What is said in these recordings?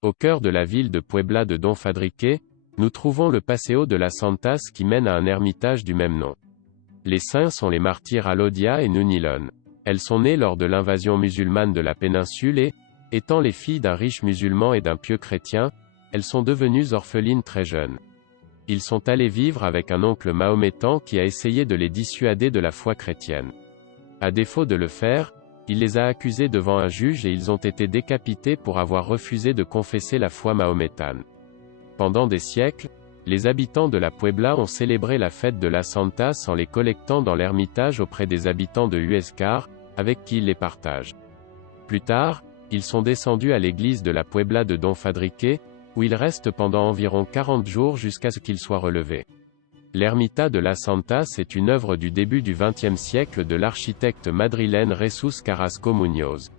Au cœur de la ville de Puebla de Don Fadrique, nous trouvons le Paseo de las Santas qui mène à un ermitage du même nom. Les saints sont les martyrs Alodia et Nunilon. Elles sont nées lors de l'invasion musulmane de la péninsule et, étant les filles d'un riche musulman et d'un pieux chrétien, elles sont devenues orphelines très jeunes. Ils sont allés vivre avec un oncle mahométan qui a essayé de les dissuader de la foi chrétienne. À défaut de le faire, il les a accusés devant un juge et ils ont été décapités pour avoir refusé de confesser la foi mahométane. Pendant des siècles, les habitants de la Puebla ont célébré la fête de las Santas en les collectant dans l'ermitage auprès des habitants de Huéscar, avec qui ils les partagent. Plus tard, ils sont descendus à l'église de la Puebla de Don Fadrique, où ils restent pendant environ 40 jours jusqu'à ce qu'ils soient relevés. L'ermita de las Santas est une œuvre du début du XXe siècle de l'architecte madrilène Jesús Carrasco Muñoz.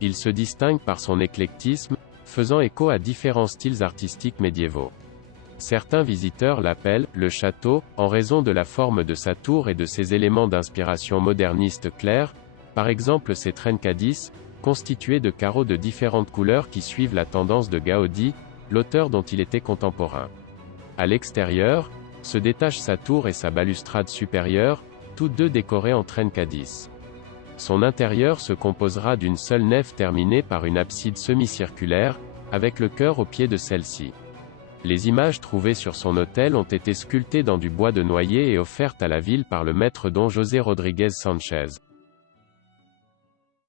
Il se distingue par son éclectisme, faisant écho à différents styles artistiques médiévaux. Certains visiteurs l'appellent « le château », en raison de la forme de sa tour et de ses éléments d'inspiration moderniste clairs, par exemple ses trencadís, constitués de carreaux de différentes couleurs qui suivent la tendance de Gaudí, l'auteur dont il était contemporain. À l'extérieur, se détachent sa tour et sa balustrade supérieure, toutes deux décorées en trencadís. Son intérieur se composera d'une seule nef terminée par une abside semi-circulaire, avec le chœur au pied de celle-ci. Les images trouvées sur son autel ont été sculptées dans du bois de noyer et offertes à la ville par le maître don José Rodríguez Sánchez.